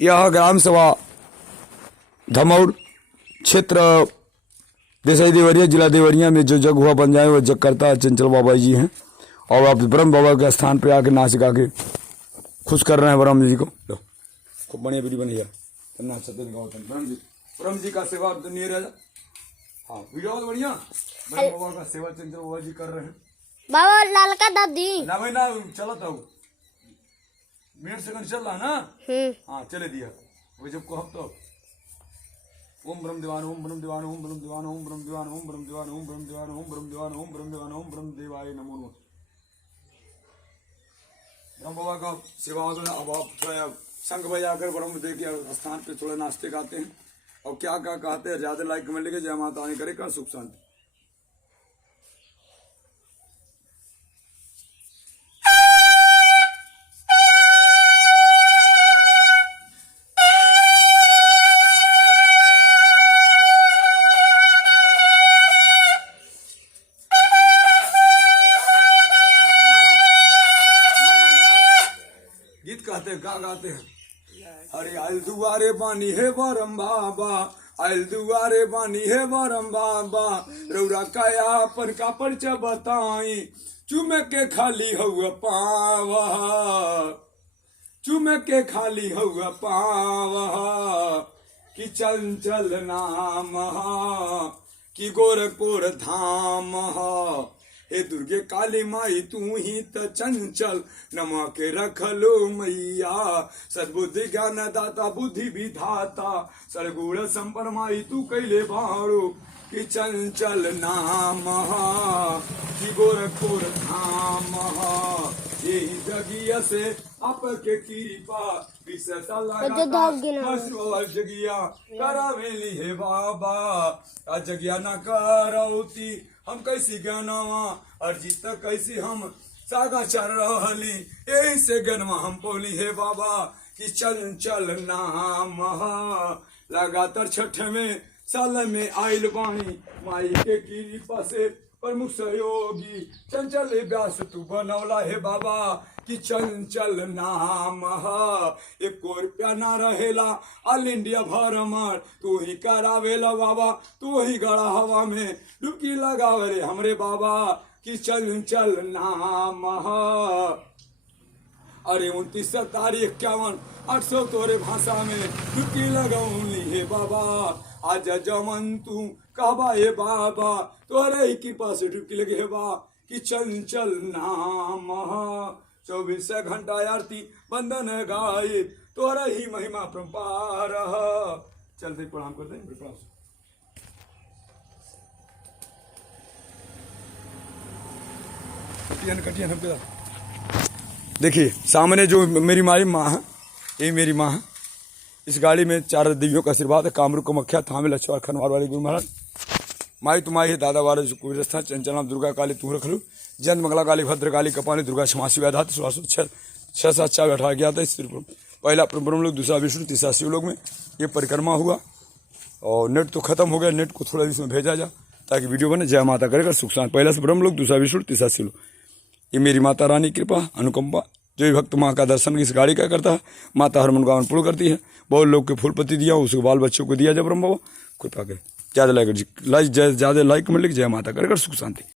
यह ग्राम सभा धमौर क्षेत्र देसाई देवरिया जिला देवरिया में जो जग हुआ बन जाए वो जग करता चंचल बाबा जी हैं और आप ब्रह्म बाबा के स्थान पे आके नाच गा के खुश कर रहे हैं ब्रह्म जी को। लो खूब बढ़िया वीडियो बनी है ब्रह्म जी का सेवा तो नहीं रहा। हाँ वीडियो बहुत बढ़िया ब्रह्म बाबा का सेवा चंचल बाबा जी कर रहे हैं। बाबा लाल का दादी ना भाई ना चला था मिनट सेकंड चल रहा ना। हाँ चले दिया वो जब को हम तो ओम ब्रह्म दीवान ओम ब्रह्म दीवान ओम ब्रह्म दीवान ओम ब्रह्म दीवान ओम ब्रह्म दीवान ओम ब्रह्म दीवान ओम ब्रह्म दीवान ओम ब्रह्म दीवान ओम ब्रह्म देवाय नमो नमः। ब्रह्म बाबा का सेवा हो गया। अब आप थोड़ा संघ बजाकर ब्रह्म देव के स्थान पे थोड़ा नाश्ते गाते हैं और क्या क्या कहते हैं ज्यादा लाइक कमेंट लेके जय माता रानी करे कर सुख शांति। गीत कहते हैं क्या गाते हैं। अरे आयल दुआरे बानी है बरम बाबा आयल दुआरे बानी है बरम बाबा रौरा काया अपन का परिचय बताई चुमे के खाली हुआ पावा चुमे के खाली हुआ पावा कि चंचल नाम कि गोरखपुर धाम हे दुर्गे काली माई तू ही त चंचल नमा के रखलो मैया सद्बुद्धि ज्ञान दाता बुद्धि विधाता सरगुण संपन्न माई तू कैले भाड़ो कि चंचल नाम कि गोरखपुर धाम यही जगिया से आपके कृपा विशेषता लगा जगिया करावेली हे बाबा जगिया न करौती हम कैसी ज्ञानवा अर्जित कैसी हम सागा चर रहली यही से ज्ञानवा हम पौली हे बाबा कि चंचल नाम लगातार छठ में साल में आइल बाणी माई के कृपा से प्रमुख सहयोगी चंचल व्यास तू बनौला हे बाबा कि चंचल नाम एक रुपया ना रहेला ऑल इंडिया भरमर तू ही करावेला बाबा तू ही गड़ा हवा में डुबकी लगावे रे हमरे बाबा कि चंचल नाम अरे 29 तारीख 51 800 तोरे भाषा में डुबकी लगाऊंगी हे बाबा आज जमन तू कहबा हे बाबा तोरे ही कृपा से डुबकी लगे हे बा कि चंचल नाम 24 घंटा आरती बंदन गाये तोरा ही महिमा परम्पार। चलते प्रणाम करते हैं प्रणाम। देखिए सामने जो मेरी माँ है ये मेरी माँ है। इस गाड़ी में 4 देवियों का आशीर्वाद है। कामरू कमख्या थामे लक्ष्मण खनवार वाली गुरु महाराज माई तुम्हारी है दादा वाले कुबेरस्था चंचल दुर्गा काली तू रख लू जन्म मंगला काली भद्र काली कपाली दुर्गा क्षमासी व्याधात 16 7 4 बैठा गया था। इस पहला ब्रह्म लोग दूसरा विष्णु तीसरा शिव लोग में ये परिक्रमा हुआ और नेट तो खत्म हो गया। नेट को थोड़ा इसमें भेजा जा ताकि वीडियो बने। जय माता करेगा सुख शांति। पहला से ब्रह्म लोग दूसरा विष्णु तीसरा शिव लोग। ये मेरी माता रानी कृपा अनुकंपा जो भी भक्त माँ का दर्शन इस गाड़ी का करता है माता हर मनोकामना पूर्ण करती है। बहुत लोग के फूल पत्ती दिया उसके बाल बच्चों को दिया जब ब्रह्म बाबा कृपा करे। ज़्यादा लाइक कमेंट लिख जय माता करेगा सुख शांति।